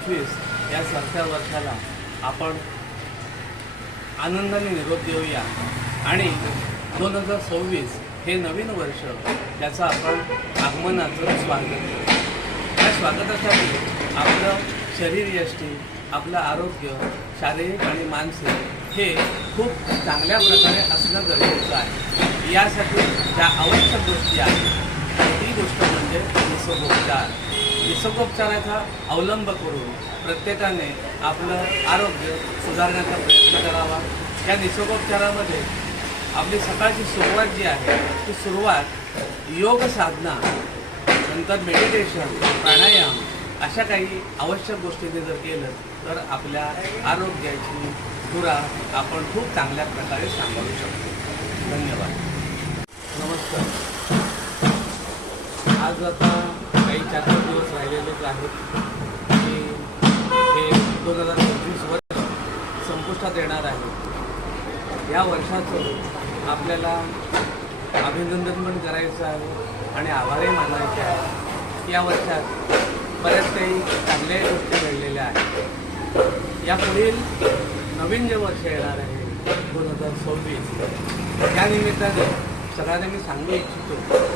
पंचवीस या सरत्या वर्षाला आपण आनंदाने निरोप देऊया. आणि दोन हजार सव्वीस हे नवीन वर्ष त्याचं आपण आगमनाचं स्वागत करू. या स्वागतासाठी आपलं शरीर यष्टी आपलं आरोग्य शारीरिक आणि मानसिक हे खूप चांगल्या प्रकारे असणं गरजेचं आहे. यासाठी ज्या आवश्यक गोष्टी आहेत ती गोष्ट म्हणजे निसर्गोपचार. निसर्गोपचाराचा अवलंब करून प्रत्येकाने आपलं आरोग्य सुधारण्याचा प्रयत्न करावा. या निसर्गोपचारामध्ये आपली सकाळची सुरुवात जी आहे ती सुरुवात योग साधना नंतर मेडिटेशन प्राणायाम अशा काही आवश्यक गोष्टींनी जर केलं तर आपल्या आरोग्याची धुरा आपण खूप चांगल्या प्रकारे सांभाळू शकतो. धन्यवाद. आज आता काही चार पाच दिवस राहिलेलेच आहेत. की हे दोन हजार पंचवीस वर्ष संपुष्टात येणार आहे. या वर्षाचं आपल्याला अभिनंदन पण करायचं आहे आणि आभारही मानायचे आहे. या वर्षात बऱ्याच काही चांगल्या गोष्टी घडलेल्या आहेत. यापुढील नवीन जे वर्ष येणार आहे दोन हजार सव्वीस त्यानिमित्ताने सगळ्यांना मी सांगू इच्छितो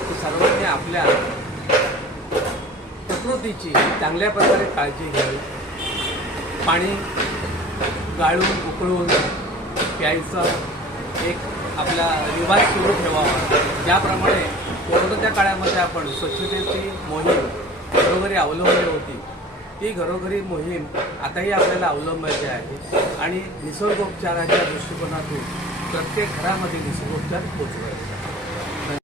की सर्वांनी आपल्या प्रकृतीची चांगल्या प्रकारे काळजी घ्यावी. पाणी गाळून उकळून प्यायचं एक आपला रिवाज सुरू ठेवावा. ज्याप्रमाणे कोरोनाच्या काळामध्ये आपण स्वच्छतेची मोहीम घरोघरी अवलंबली होती. ती घरोघरी मोहीम आताही आपल्याला अवलंबायची आहे आणि निसर्गोपचाराच्या दृष्टिकोनातून प्रत्येक घरामध्ये निसर्गोपचार पोचवायचा.